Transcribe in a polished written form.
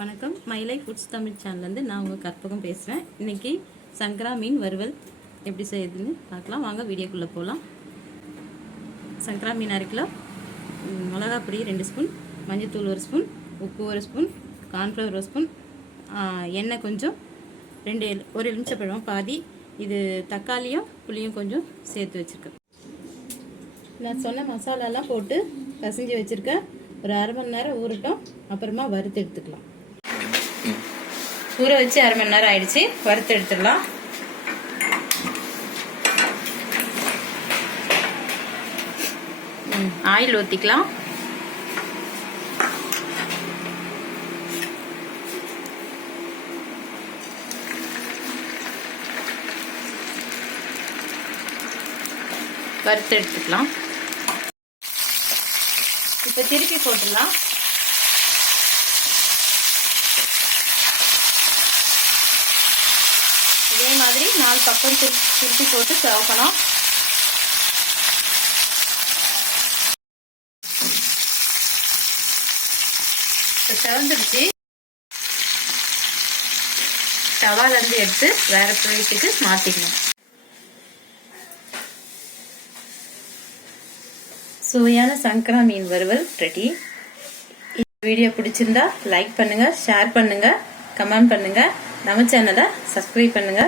வணக்கம். மயிலை ஃபுட்ஸ் தமிழ் சேனல்லேருந்து நான் உங்கள் கற்பகம் பேசுகிறேன். இன்றைக்கி சங்கரா மீன் வறுவல் எப்படி செய்யுதுன்னு பார்க்கலாம். வாங்க வீடியோக்குள்ளே போகலாம். சங்கரா மீன் 1/2 கிலோ, மிளகாப்பொடி 2 ஸ்பூன், மஞ்சள்தூள் 1 ஸ்பூன், உப்பு 1 ஸ்பூன், கார்ன்ஃப்ளவர் 1 ஸ்பூன், எண்ணெய் கொஞ்சம், 1 எலுமிச்சப்பழம் பாதி, இது தக்காளியும் புளியும் கொஞ்சம் சேர்த்து வச்சுருக்கேன். நான் சொன்ன மசாலாலாம் போட்டு பசைஞ்சு வச்சுருக்கேன். ஒரு 1/2 மணி நேரம் ஊறட்டும், அப்புறமா வறுத்து எடுத்துக்கலாம். ஊற வச்சு 1/2 மணி நேரம் ஆயிடுச்சு. வறுத்து எடுத்துடலாம். ஆயில் ஊற்றிக்கலாம். வறுத்து எடுத்துக்கலாம். இப்போ திருப்பி போட்டுடலாம். இதே மாதிரி 4 பக்கம் திருப்பி போட்டு சேர்க்கணும். சேர்ந்துடுச்சு. தவாலேருந்து எடுத்து வேற பிளேட்டுக்கு மாற்றிக்கணும். சுவையான சங்கரா மீன் வறுவல் ரெடி. வீடியோ பிடிச்சிருந்தா லைக் பண்ணுங்க, ஷேர் பண்ணுங்க, கமெண்ட் பண்ணுங்க, நம்ம சேனலை சப்ஸ்கிரைப் பண்ணுங்க.